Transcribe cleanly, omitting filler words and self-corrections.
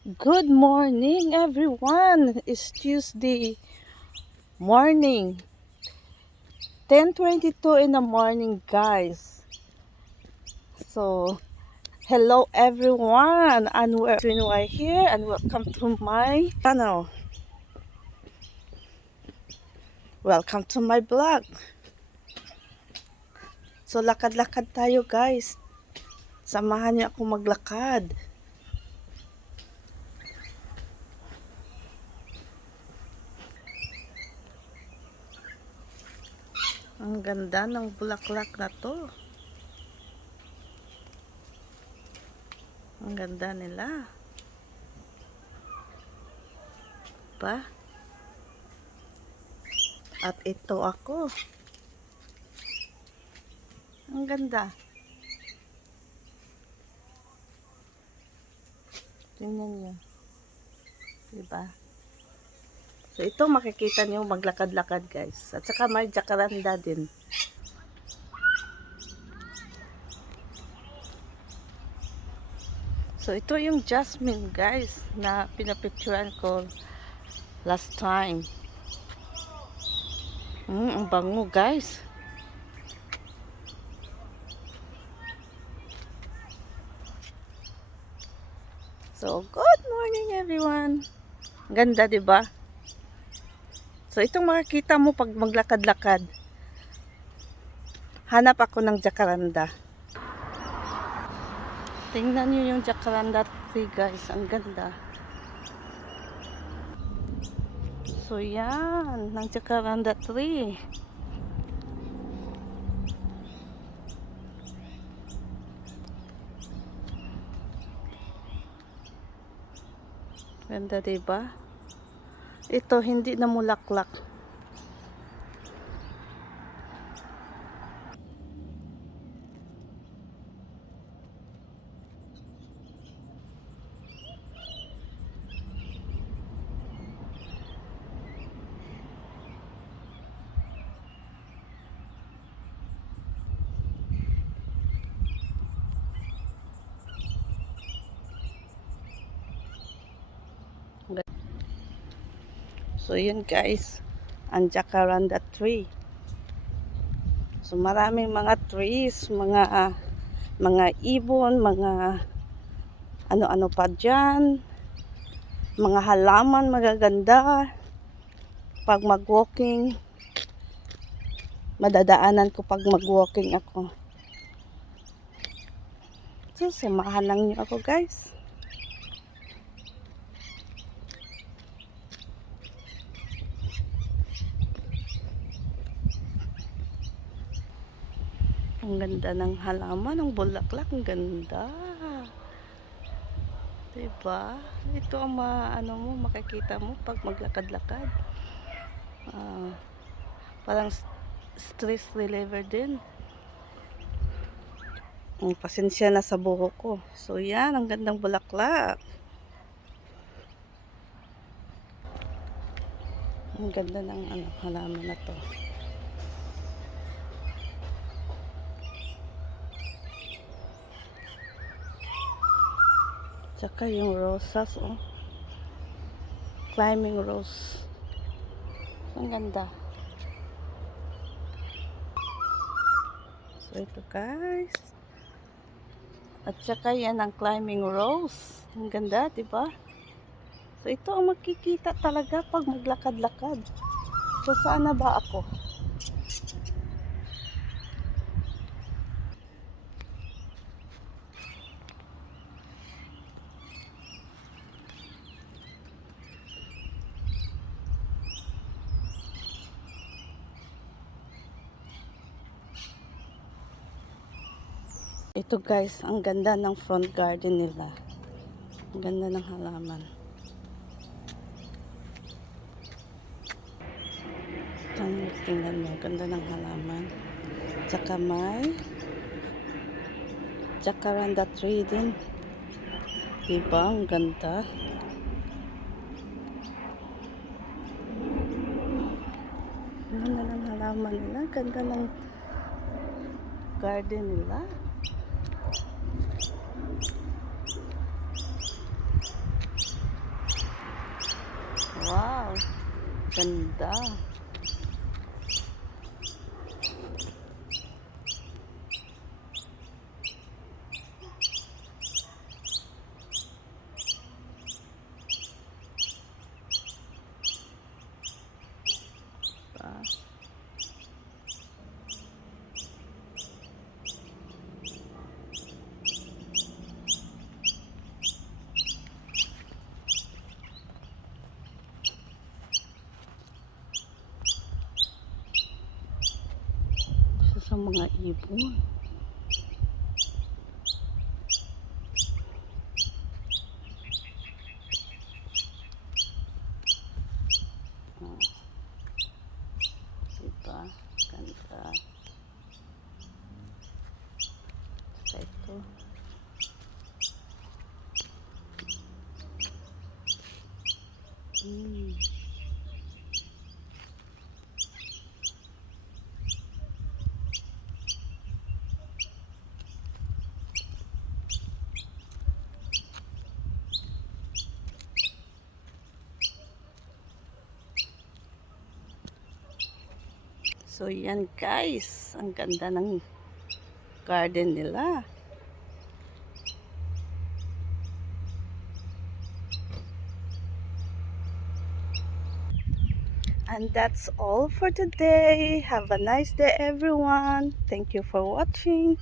Good morning, everyone. It's Tuesday morning, 10:22 in the morning, guys. So, hello, everyone, and we're doing right here, and welcome to my channel. Welcome to my blog. So, lakad-lakad tayo, guys. Samahan niyo ako maglakad. Ang ganda ng bulaklak na to. Ang ganda nila. Pa? At ito ako. Ang ganda. Tingnan niyo. Diba? So, ito makikita niyo maglakad-lakad, guys. At saka may jacaranda din. So, ito yung jasmine, guys, na pinapicturean ko last time. Ang bango, guys. So, good morning, everyone. Ganda, diba? So, itong makikita mo pag maglakad-lakad. Hanap ako ng jacaranda. Tingnan nyo yung jacaranda tree, guys. Ang ganda. So, yan. Ng jacaranda tree. Ganda, diba? Ito, hindi na mulaklak. So, yun, guys. Ang jacaranda tree. So, maraming mga trees, mga ibon, mga ano-ano pa dyan. Mga halaman magaganda. Pag mag-walking, madadaanan ko pag mag-walking ako. So, samahan lang niyo ako, guys. Ang ganda ng halaman, ng bulaklak, ang ganda. Diba? Ito ang makikita mo pag maglakad-lakad. Parang stress reliever din. Pasensya na sa buhok ko. So, yan, ang gandang bulaklak. Ang ganda ng halaman na to. Tsaka yung rosas, oh. Climbing rose. Ang ganda. So, ito, guys. At saka yan ang climbing rose. Ang ganda, diba? So, ito ang makikita talaga pag maglakad-lakad. So, saan na ba ako? Ito, guys, ang ganda ng front garden nila. Ang ganda ng halaman. Tingnan mo, ganda ng halaman. Tsaka may jacaranda tree din. Diba? Ang ganda. Ang ganda ng halaman nila. Ganda ng garden nila. Wow, ganda. Diba? Isa sa mga ibon. Oh, diba? Ganda. Sa ito. So yan guys, ang ganda ng garden nila. And that's all for today. Have a nice day everyone. Thank you for watching.